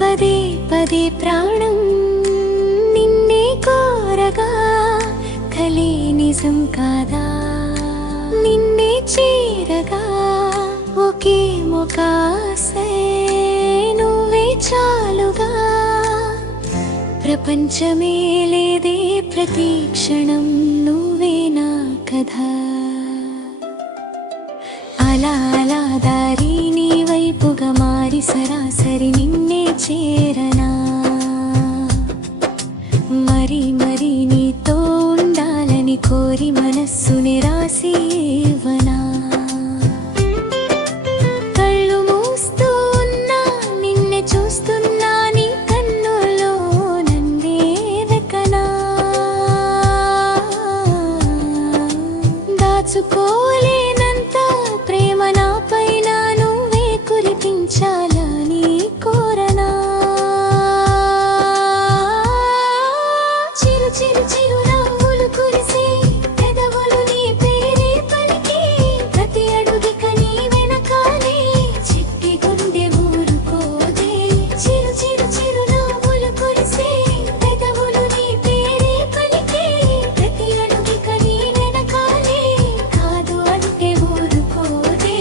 పదే పదే ప్రాణం నిన్నే కోరగా కలే నిజం కాదా నిన్నే చేరగా ఒకే మొకాసే నువ్వే చాలుగా ప్రపంచమే లేదే ప్రతి క్షణం నువ్వే నా కథ అలా అలా దారి నీ వైపుగా మారి సరాసరి నిన్నే చేరనా మరి మరి నీతో ఉండాలని కోరి మనస్సుని రాసి ఇవ్వనా కళ్ళు మూస్తూ ఉన్నా నిన్నే చూస్తున్నా నీ కన్నుల్లో నన్నే వెకనా దాచుకోలేనంత ప్రేమ నాపైన నువ్వే కురిపించాలని కోరనా చిరు చిరు చిరు నవ్వులు కురిసే పెదవులు నీ పేరే పలికి ప్రతి అడుగిక నీ వెనకాలే చిట్టి గుండె ఊరుకోదే చిరు చిరు చిరు నవ్వులు కురిసే పెదవులు నీ పేరే పలికి ప్రతి అడుగిక నీ వెనకాలే కాదు అంటే ఊరుకోదే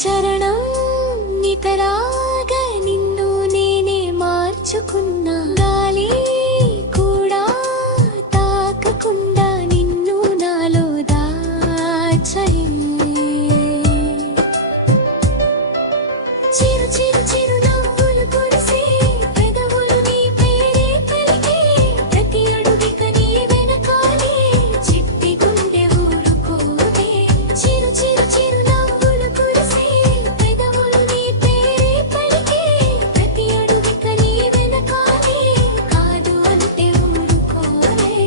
చరణం నితరాగా నిన్ను నేనే మార్చుకున్నా గాలి కూడా తాకకుండా నిన్ను నాలో దాచే చిరు చిరు చిరు నవ్వులు కురిసే పెదవులు నీ పేరే పలికే ప్రతి అడుగిక నీ వెనకాలే చిట్టి గుండె ఊరుకోదే చిరు చిరు చిరు నవ్వులు కురిసే పెదవులు నీ పేరే పలికే ప్రతి అడుగిక నీ వెనకాలే కాదు అంటే ఊరుకోదే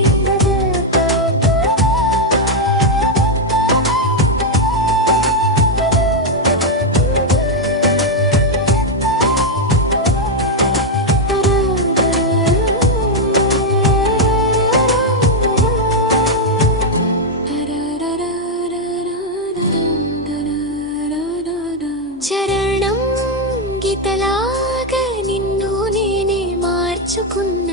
చరణం గీతలాగా నిన్ను నేనే మార్చుకున్నా